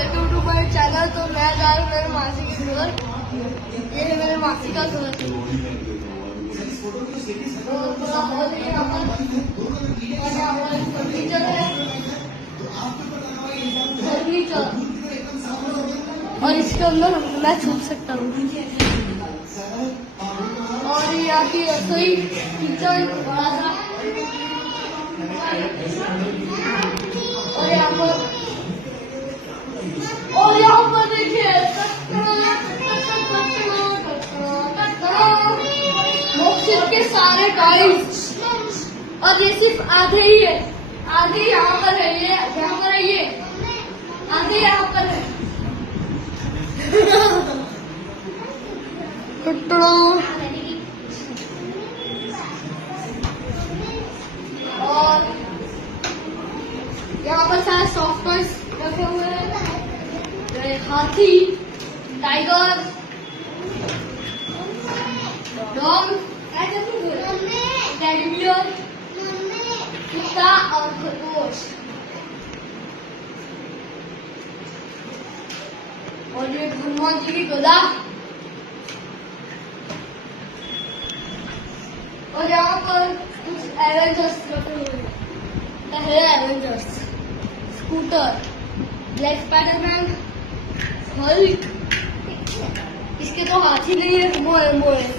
Welcome to my channel. तो मैं जा रहा हूँ मेरे मासी के घर। ये है मेरे मासी का घर। फर्नीचर है, फर्नीचर, और इसके अंदर मैं छुप सकता हूँ। और यहाँ की रसोई, किचन बड़ा सा, और यहाँ पर देखिए मोक्षित के सारे टाइल्स, और ये सिर्फ आधे ही है, आधे यहाँ पर है, ये यहाँ पर है, ये आधे यहाँ पर है। और यहाँ पर सारे सॉफ्ट टॉयज रखे हुए हैं, हाथी, टाइगर, डॉग, टेडी बियर, कुत्ता और खरगोश। और ये हनुमान जी की गदा। और यहाँ पर कुछ एवेंजर्स रखे हुए हैं, Avengers, scooter, black Spiderman, Hulk, इसके तो हाथ ही नहीं है, वो है